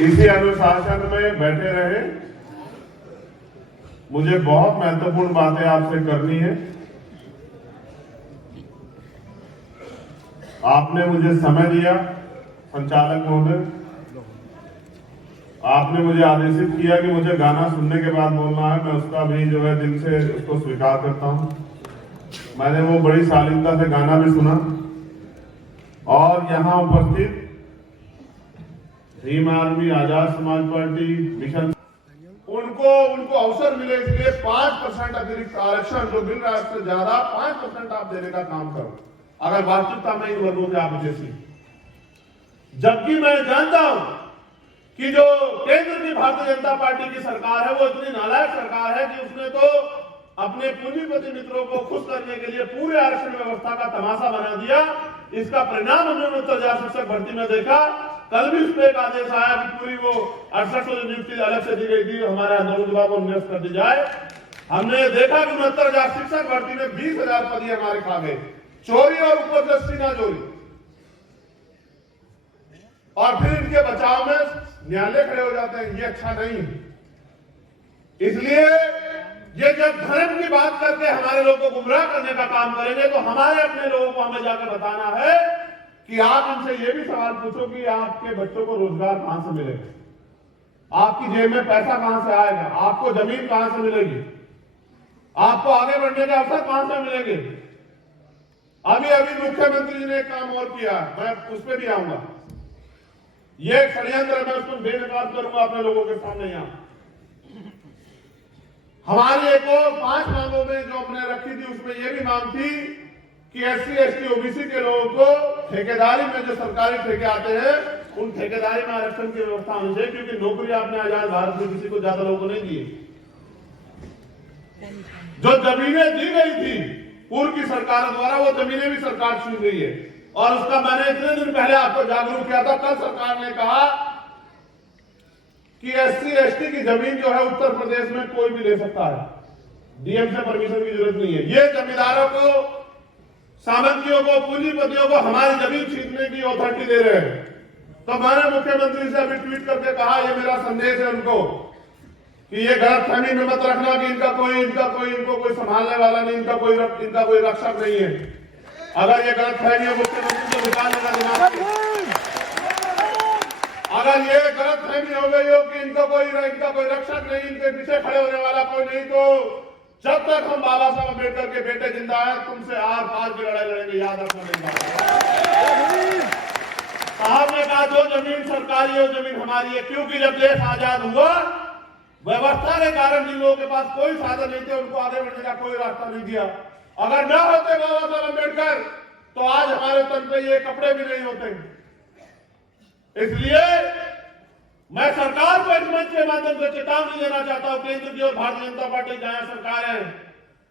इसी अनुशासन में बैठे रहे। मुझे बहुत महत्वपूर्ण बातें आपसे करनी है। आपने मुझे समय दिया, संचालक महोदय, आपने मुझे आदेशित किया कि मुझे गाना सुनने के बाद बोलना है। मैं उसका भी जो है दिल से उसको स्वीकार करता हूं। मैंने वो बड़ी शालीनता से गाना भी सुना और यहां उपस्थित Bhim army, Azad Samaj party, mission, उनको अवसर मिले, इसलिए 5% अतिरिक्त आरक्षण जो मिल रहा है उससे ज्यादा 5% आप देने का काम करो, अगर वास्तविकता में इन वर्गों के आप जैसी। जबकि मैं जानता हूं कि जो केंद्र की भारतीय जनता पार्टी की सरकार है वो इतनी नालायक सरकार है कि उसने तो अपने पूंजीपति मित्रों को खुश करने के लिए पूरे आरक्षण व्यवस्था का तमाशा बना दिया। इसका परिणाम उन्होंने उत्तर बिहार शिक्षक भर्ती में देखा। कल भी उस पर एक आदेश आया कि पूरी वो 68 जो नियुक्ति अलग से दी गई थी हमारे आंदोलन विभाग को निरस्त कर दी जाए। हमने देखा कि 69,000 शिक्षक भर्ती में 20,000 पद हमारे खा गए। चोरी और उपजस्ती ना चोरी, और फिर इनके बचाव में न्यायालय खड़े हो जाते हैं। ये अच्छा नहीं है। इसलिए ये जब धर्म की बात करके हमारे लोगों को गुमराह करने का काम करेंगे तो हमारे अपने लोगों को हमें जाकर बताना है कि आप इनसे ये भी सवाल पूछो कि आपके बच्चों को रोजगार कहां से मिलेगा, आपकी जेब में पैसा कहां से आएगा, आपको जमीन कहां से मिलेगी, आपको आगे बढ़ने के अवसर कहां से मिलेंगे। अभी मुख्यमंत्री जी ने एक काम और किया, मैं उस पर भी आऊंगा। ये षड्यंत्र मैं उसको बेनकाब करूंगा अपने लोगों के सामने। यहां हमारी एक और 5 मांगों में जो हमने रखी थी उसमें यह भी मांग थी कि SC, ST, OBC के लोगों को ठेकेदारी में जो सरकारी ठेके आते हैं उन ठेकेदारी में आरक्षण की व्यवस्था होनी चाहिए, क्योंकि नौकरी आपने आजाद भारत में किसी को ज्यादा लोगों को नहीं दी। जो जमीनें दी गई थी पूर्व की सरकार द्वारा वो जमीनें भी सरकार छीन गई है, और उसका मैंने इतने दिन पहले आपको जागरूक किया था। कल सरकार ने कहा कि SC, ST की जमीन जो है उत्तर प्रदेश में कोई भी ले सकता है, DM से परमिशन की जरूरत नहीं है। ये जमींदारों को, सामंतियों को, पूंजीपतियों को हमारी जमीन छीनने की अथॉरिटी दे रहे हैं। तो मैंने मुख्यमंत्री से अभी ट्वीट करके कहा, ये मेरा संदेश है उनको कि ये गलतफहमी में मत रखना कि इनको कोई संभालने वाला नहीं, इनका कोई रक्षक नहीं है। अगर ये गलतफहमी है मुख्यमंत्री को निकालने का दिमाग, अगर ये गलतफहमी हो गई हो कि इनका कोई रक्षक नहीं, इनके पीछे खड़े होने वाला कोई नहीं, तो जब तक हम बाबा साहब अम्बेडकर के बेटे जिंदा है तुमसे आर पार की लड़ाई लड़ेंगे। याद रखना नहीं। साहब ने कहा जो जमीन सरकारी है वो जमीन हमारी है, क्योंकि जब देश आजाद हुआ व्यवस्था के कारण जिन लोगों के पास कोई साधन नहीं थे उनको आगे बढ़ने का कोई रास्ता नहीं दिया। अगर न होते बाबा साहब अम्बेडकर तो आज हमारे तन पे ये कपड़े भी नहीं होते। इसलिए मैं सरकार को इस मंच के माध्यम से चेतावनी देना चाहता हूं, केंद्र की और भारतीय जनता पार्टी जहां सरकार है,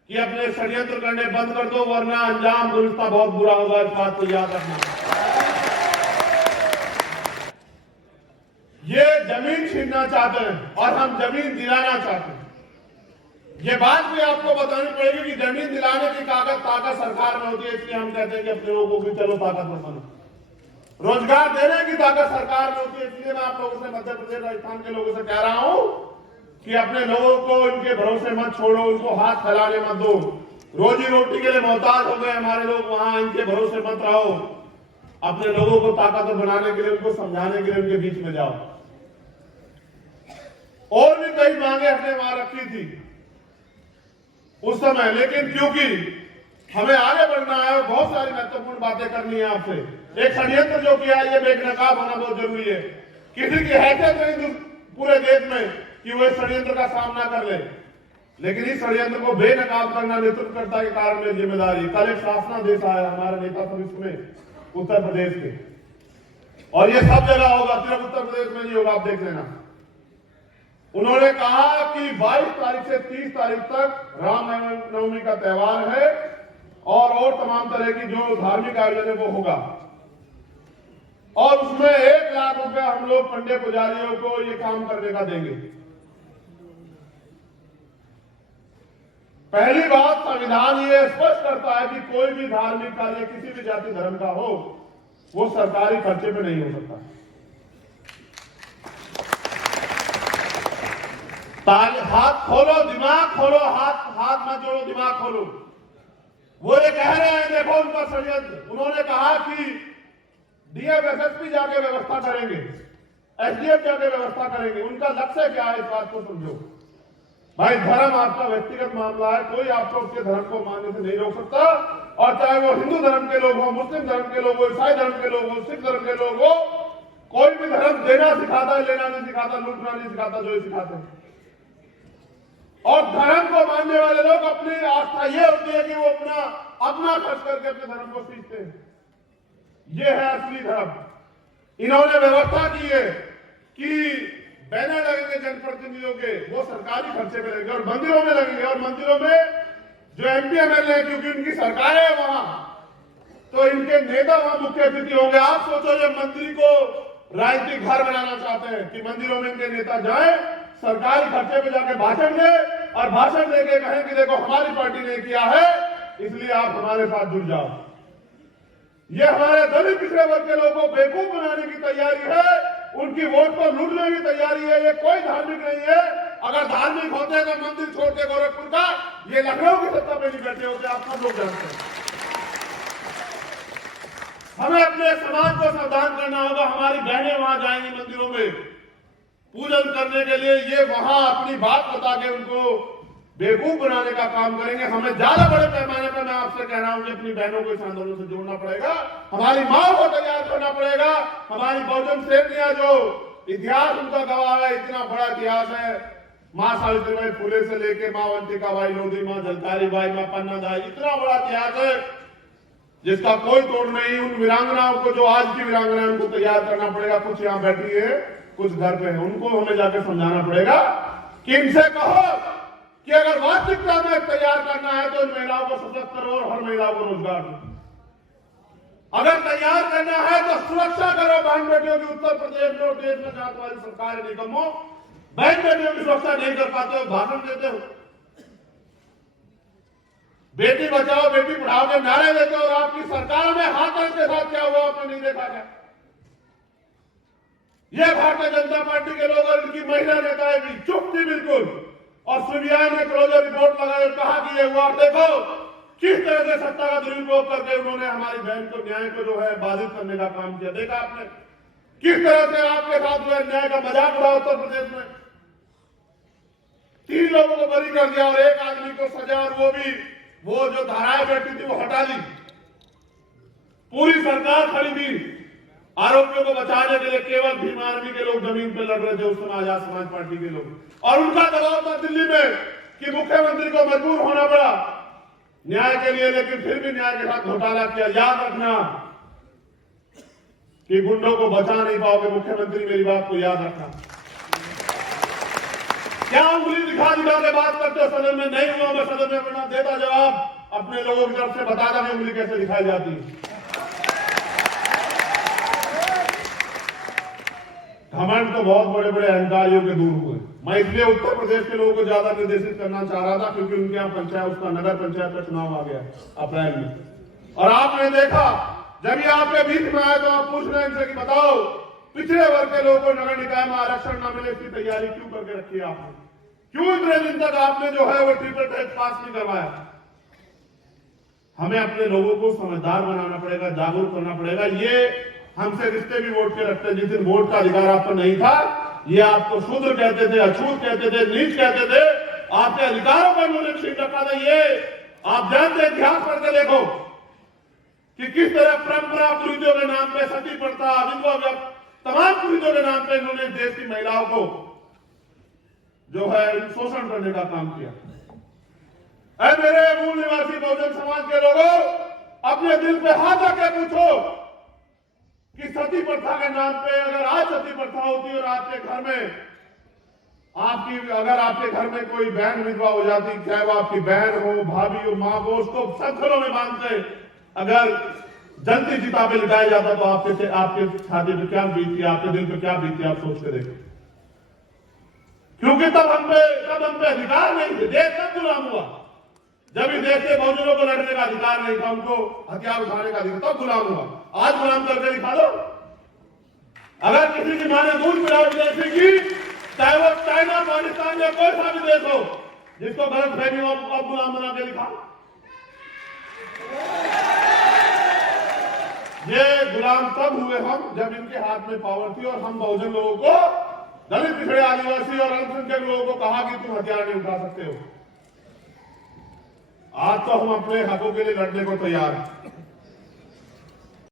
कि अपने षड्यंत्र करने बंद कर दो, वरना अंजाम दुरुस्ता बहुत बुरा होगा। इस बात को याद रखना। ये जमीन छीनना चाहते हैं और हम जमीन दिलाना चाहते हैं। ये बात भी आपको बतानी पड़ेगी कि जमीन दिलाने की ताकत सरकार में होती है। इसलिए हम कहते हैं कि अपने लोगों को चलो ताकतवर बनो। रोजगार देने की ताकत सरकार में होती है। इसलिए मैं आप लोगों से, मध्य प्रदेश, राजस्थान के लोगों से कह रहा हूं कि अपने लोगों को इनके भरोसे मत छोड़ो, उनको हाथ फैलाने मत दो। रोजी रोटी के लिए मोहताज हो गए हमारे लोग, वहां इनके भरोसे मत रहो। अपने लोगों को ताकतवर बनाने के लिए, उनको समझाने के लिए उनके बीच में जाओ। और भी कई मांगे हमने वहां रखी थी उस समय, लेकिन क्योंकि हमें आगे बढ़ना है और बहुत सारी महत्वपूर्ण बातें करनी है आपसे। एक षड्यंत्र जो किया है ये बेनकाब होना बहुत जरूरी है। किसी की हैसियत नहीं पूरे देश में कि वो इस षड्यंत्र का सामना कर ले, लेकिन इस षड्यंत्र को बेनकाब करना नेतृत्वकर्ता के कारण में जिम्मेदारी। कल एक शासनादेश आया हमारे नेता समिति में उत्तर प्रदेश के, और ये सब जगह होगा, सिर्फ उत्तर प्रदेश में नहीं होगा, आप देख लेना। उन्होंने कहा कि 22 तारीख से 30 तारीख तक रामनवमी का त्योहार है और तमाम तरह की जो धार्मिक आयोजन है वो होगा, और उसमें 1 लाख रुपया हम लोग पंडित पुजारियों को ये काम करने का देंगे। पहली बात, संविधान ये स्पष्ट करता है कि कोई भी धार्मिक कार्य किसी भी जाति धर्म का हो वो सरकारी खर्चे पे नहीं हो सकता। हाथ खोलो, दिमाग खोलो, हाथ मत जोड़ो, दिमाग खोलो। वो ये कह रहे हैं, देखो उनका षड्यंत्र। उन्होंने कहा कि डीएम एसएसपी जाके व्यवस्था करेंगे, एसडीएम जाके व्यवस्था करेंगे। उनका लक्ष्य क्या है, इस बात को समझो भाई। धर्म आपका व्यक्तिगत मामला है, कोई आपको उसके धर्म को मानने से नहीं रोक सकता। और चाहे वो हिंदू धर्म के लोग हो, मुस्लिम धर्म के लोग हो, ईसाई धर्म के लोग हो, सिख धर्म के लोग हो, कोई भी धर्म देना सिखाता है, लेना नहीं सिखाता, लूटना नहीं सिखाता, जो सिखाते हैं। और धर्म को मानने वाले लोग अपनी आस्था ये होती है कि वो अपना खर्च करके अपने धर्म को सीखते हैं। ये है असली धर्म। इन्होंने व्यवस्था की है कि बैनर लगेंगे जनप्रतिनिधियों के, वो सरकारी खर्चे पे लगेंगे और मंदिरों में लगेंगे। और मंदिरों में जो एमपी एमएलए है, क्योंकि उनकी सरकार है वहां, तो इनके नेता वहां मुख्य अतिथि होंगे। आप सोचो, ये मंदिर को राजनीतिक घर बनाना चाहते हैं कि मंदिरों में इनके नेता जाए, सरकारी खर्चे पे जाके भाषण दे और भाषण देके कहें कि देखो हमारी पार्टी ने किया है, इसलिए आप हमारे साथ जुड़ जाओ। ये हमारे दलित पिछड़े वर्ग के लोगों को बेवकूफ बनाने की तैयारी है, उनकी वोट को लूटने की तैयारी है। ये कोई धार्मिक नहीं है। अगर धार्मिक होते तो मंदिर छोड़ के गोरखपुर का ये लखनऊ की सत्ता पे नहीं बैठे होते, आप सब लोग जानते हैं। हमें अपने समाज को सावधान करना होगा। हमारी बहनें वहां जाएंगी मंदिरों में पूजन करने के लिए, ये वहां अपनी बात बता के उनको बेवकूफ बनाने का काम करेंगे। हमें ज्यादा बड़े पैमाने पर मैं आपसे कह रहा हूं कि अपनी बहनों को इस आंदोलन से जोड़ना पड़ेगा, हमारी मां को तैयार करना पड़ेगा। हमारी बहुजन सेवनियां जो इतिहास उनका गवाह है, इतना बड़ा इतिहास है, मां सावित्रीबाई फुले से लेके मां वंतिकाबाई लोधी, मां झलकारी बाई, मां पन्नादाई, इतना बड़ा इतिहास है जिसका कोई तोड़ नहीं। उन वीरांगनाओं को, जो आज की वीरांगना, उनको तैयार करना पड़ेगा। कुछ यहाँ बैठी है, कुछ घर पे है, उनको हमें जाकर समझाना पड़ेगा कि इनसे कहो कि अगर वास्तविकता में तैयार करना है तो इन महिलाओं को सशक्त करो और हर महिलाओं को रोजगार दो। अगर तैयार करना है तो सुरक्षा करो बहन बेटियों की। उत्तर प्रदेश में और देश में जहां तुम्हारी सरकार है निगमों, बहन बेटियों की सुरक्षा नहीं कर पाते हो, भाषण देते हो, बेटी बचाओ बेटी पढ़ाओ के नारे देते हो, और आपकी सरकार में हाथरस के साथ क्या हुआ आपने नहीं देखा क्या? यह भारतीय जनता पार्टी के लोग और इनकी महिला नेताएं भी चुप थी बिल्कुल। और सीबीआई ने क्लोजर रिपोर्ट लगाई और कहा कि ये हुआ। देखो किस तरह से सत्ता का दुरुपयोग करके उन्होंने हमारी बहन को, न्याय को जो है बाधित करने का काम किया। देखा आपने किस तरह से आपके साथ जो है न्याय का मजाक उड़ा उत्तर प्रदेश में। 3 लोगों को बरी कर दिया और 1 आदमी को सजा, और वो जो धाराएं बैठी थी वो हटा दी। पूरी सरकार खड़ी थी आरोपियों को बचाने के लिए। केवल भीम आर्मी के लोग जमीन पर लड़ रहे थे उस समय, आजाद समाज पार्टी के लोग, और उनका दबाव था दिल्ली में कि मुख्यमंत्री को मजबूर होना पड़ा न्याय के लिए, लेकिन फिर भी न्याय के साथ घोटाला किया। याद रखना कि गुंडों को बचा नहीं पाओगे मुख्यमंत्री, मेरी बात को याद रखना। क्या उंगली दिखा के बात करते हो सदन में? नहीं हुआ, मैं सदन में अपना देता जवाब, अपने लोगों की तरफ से बताता कि उंगली कैसे दिखाई जाती है। घमंड तो बहुत बड़े बड़े अहंकारियों के दूर हुए। मैं इसलिए उत्तर प्रदेश के लोगों को ज्यादा निर्देशित करना चाह रहा था क्योंकि उनके यहाँ पंचायत, उसका नगर पंचायत का चुनाव आ गया अप्रैल में, और आपने देखा जब ये आपके बीच में आए तो आप पूछ रहे हैं इनसे कि बताओ पिछड़े वर्ग के लोगों को नगर निकाय में आरक्षण न मिले, इसकी तैयारी क्यों करके रखी है आपने? क्यों इतने दिन तक आपने जो है वो ट्रिपल टैक्स पास नहीं करवाया? हमें अपने लोगों को समझदार बनाना पड़ेगा, जागरूक करना पड़ेगा। ये हमसे रिश्ते भी वोट के रखते हैं। जिस दिन वोट का अधिकार आप पर नहीं था, ये आपको शूद्र कहते थे, अछूत कहते थे, नीच कहते थे, आपके अधिकारों पर उन्होंने छीन रखा था। ये आप जानते, इतिहास पढ़ के देखो कि किस तरह परंपरा कुरीतियों के नाम पे, सती प्रथा, विधवा, तमाम कुरीतियों के नाम पे इन्होंने देश की महिलाओं को जो है शोषण करने का काम किया। ऐ मेरे मूल निवासी बहुजन समाज के लोगों, अपने दिल पे हाथ रख के पूछो कि सती प्रथा के नाम पे अगर आज सती प्रथा होती और आपके घर में अगर आपके घर में कोई बहन विधवा हो जाती, चाहे वो आपकी बहन हो, भाभी हो, मां हो, उसको सत्थरों में बांधते अगर जलती चिता पे लिटाया जाता तो आपके छाती पे क्या बीतती, आपके दिल पे क्या बीतती, आप सोच के देखो। क्योंकि तब हम पे अधिकार नहीं थे, देश तब गुलाम हुआ। जब इस देश के बहुजनों को लड़ने का अधिकार नहीं था, उनको हथियार उठाने का अधिकार, तब गुलाम हुआ। आज गुलाम करके दिखा दो। अगर किसी की मां ने दूध पिलाओ जैसे की चाहे वो चाइना, पाकिस्तान या कोई सा भी देश हो, जिसको गलत फहमी और गुलाम बना के लिखा। ये गुलाम तब हुए हम जब इनके हाथ में पावर थी और हम बहुजन लोगों को, दलित, पिछड़े, आदिवासी और अल्पसंख्यक लोगों को कहा कि तुम हथियार नहीं उठा सकते हो। आज तो हम अपने हकों के लिए लड़ने को तैयार हैं।